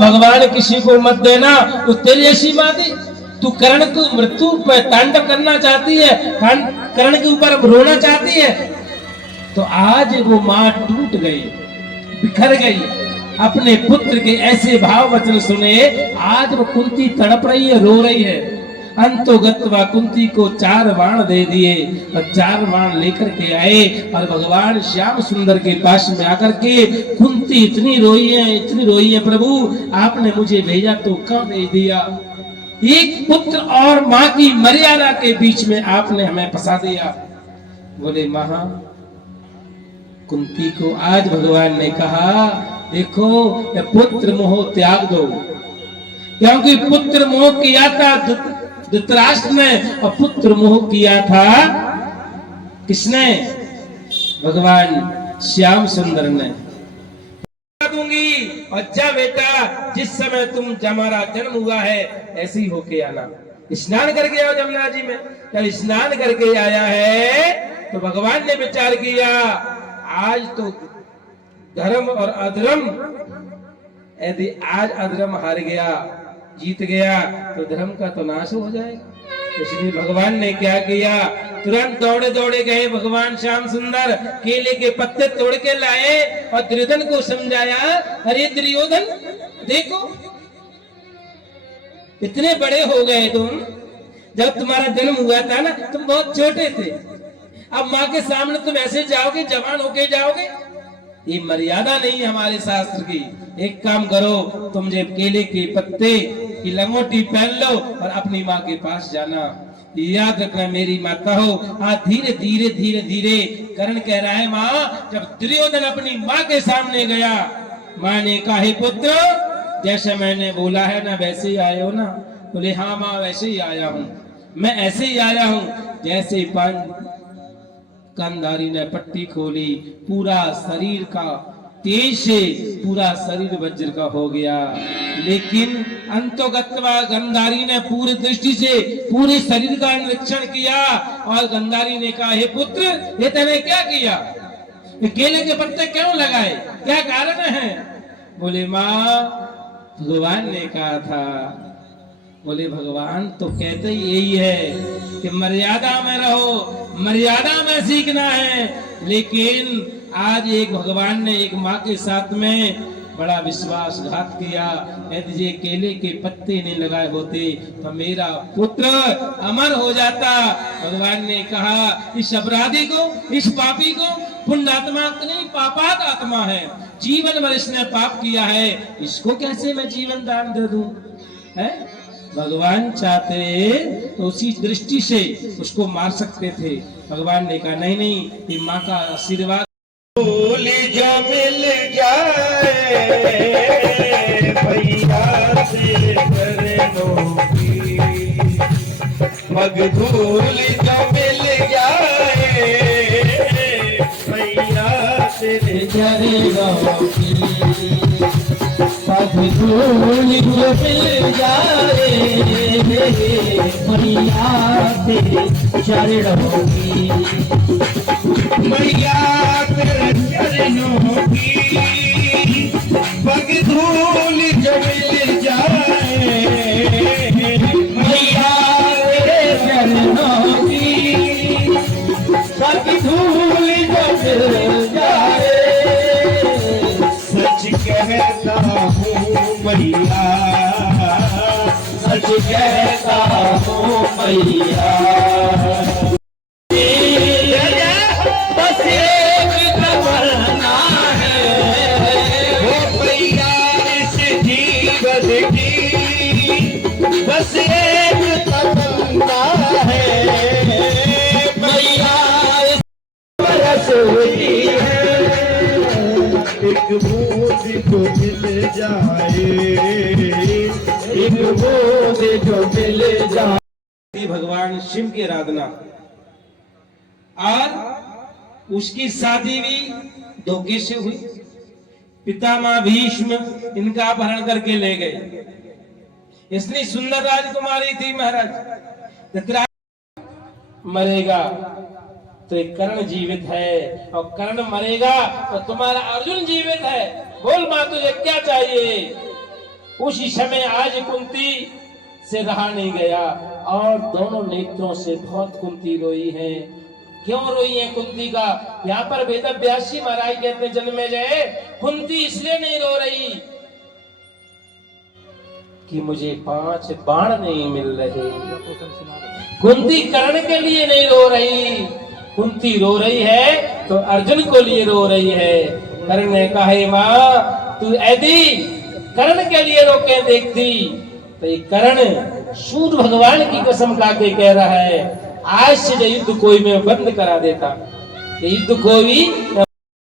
भगवान किसी को मत देना तो तेरी ऐसी बात है। तू कर्ण को मृत्यु पर तांडव करना चाहती है, कर्ण के ऊपर रोना चाहती है। तो आज वो मां टूट गई, बिखर गई, अपने पुत्र के ऐसे भाव वचन सुने। आज वो कुंती तड़प रही है, रो रही है। अंतोगत्वा कुंती को 4 बाण दे दिए और 4 बाण लेकर के आए और भगवान श्याम सुंदर के पास में आकर के कुंती इतनी रोई है, प्रभु आपने मुझे भेजा तो क्यों भेज दिया? एक पुत्र और माँ की मर्यादा के बीच में आपने हमें फंसा दिया। बोले महा कुंती को आज भगवान ने कहा, देखो ये पुत्र मोह त्याग दो, क्योंकि पुत्र मोह किया था धृतराष्ट्र ने और पुत्र मोह किया था किसने? भगवान श्याम सुंदर ने। दूंगी और जा बेटा, जिस समय हमारा जन्म हुआ है ऐसे ही होके आना। स्नान करके आओ जमुना जी में। जब स्नान करके आया है तो भगवान ने विचार किया, आज तो धर्म और अधर्म, यदि आज अधर्म हार गया, जीत गया, तो धर्म का तो नाश हो जाएगा। इसलिए भगवान ने क्या किया, तुरंत दौड़े दौड़े गए भगवान श्याम सुंदर, केले के पत्ते तोड़ के लाए और दुर्योधन को समझाया, अरे दुर्योधन देखो इतने बड़े हो गए तुम, जब तुम्हारा जन्म हुआ था ना तुम बहुत छोटे थे, अब माँ के सामने तुम ऐसे जाओगे, जवान होके जाओगे, ये मर्यादा नहीं है हमारे शास्त्र की। एक काम करो, तुम जब केले के पत्ते की लंगोटी पहन लो और अपनी माँ के पास जाना। याद रखना मेरी माता हो। आज धीरे धीरे धीरे धीरे कर्ण कह रहा है, माँ जब दुर्योधन अपनी माँ के सामने गया, माँ ने कहा, हे पुत्र जैसे मैंने बोला है ना वैसे ही आए हो ना? बोले हाँ माँ वैसे ही आया हूँ, मैं ऐसे ही आया हूँ जैसे कंधारी ने पट्टी खोली, पूरा शरीर का तेज से पूरा शरीर वज्र का हो गया। लेकिन अंतोगत्वा गंधारी ने पूरी दृष्टि से पूरे शरीर का निरीक्षण किया और गंधारी ने कहा, हे पुत्र ये तूने क्या किया? ये केले के पत्ते क्यों लगाए, क्या कारण है? बोले माँ भगवान ने कहा था। बोले भगवान तो कहते ही यही है कि मर्यादा में रहो, मर्यादा में सीखना है। लेकिन आज एक भगवान ने एक माँ के साथ में बड़ा विश्वासघात किया। यदि ये केले के पत्ते नहीं लगाए होते तो मेरा पुत्र अमर हो जाता। भगवान ने कहा, इस अपराधी को, इस पापी को, पुण्यात्मा को नहीं, पापात आत्मा है, जीवन भर इसने पाप किया है, इसको कैसे मैं जीवन दान दे दूं? है भगवान चाहते तो उसी दृष्टि से उसको मार सकते थे। भगवान ने कहा नहीं नहीं, ये माँ का आशीर्वाद जो मिल जाए भैया से करनोगी, मगधूल जो मिल जाए भैया से करनोगी, मगधूल जो मिल जाए भैया से चरणोगी, मैया तेरे चरणों की मगधूल जो मिल जाए, मैया तेरे चरणों की मगधूल जो मिल जाए। सच कहता हूँ मैया, सच कहता हूँ मैया, बस एक तमन्ना है, वो मैया इस जीवन की बस एक तमन्ना है, मैया इस बरस हुई है, एक बूंद जो मिल जाए, एक बूंद जो मिल जाए। भगवान शिव की आराधना और उसकी शादी भी धोखे से हुई। पितामह भीष्म इनका अपहरण करके ले गए। इतनी सुंदर राजकुमारी थी महाराज। मरेगा तो एक कर्ण जीवित है और कर्ण मरेगा तो तुम्हारा अर्जुन जीवित है। बोल माँ तुझे क्या चाहिए? उसी समय आज कुंती से रहा नहीं गया और दोनों नेत्रों से बहुत कुंती रोई है। क्यों रोई है कुंती का? यहाँ पर वेद व्यासी महाराज कहते हैं, जन्मेजय कुंती इसलिए नहीं रो रही कि मुझे 5 बाण नहीं मिल रहे। कुंती कर्ण के लिए नहीं रो रही, कुंती रो रही है तो अर्जुन को लिए रो रही है। कर्ण ने कहा, हे माँ तू यदि कर्ण के लिए रोके देखती तो ये कर्ण सूर्य भगवान की कसम खा के कह रहा है, आज से युद्ध कोई मैं बंद करा देता, युद्ध कोई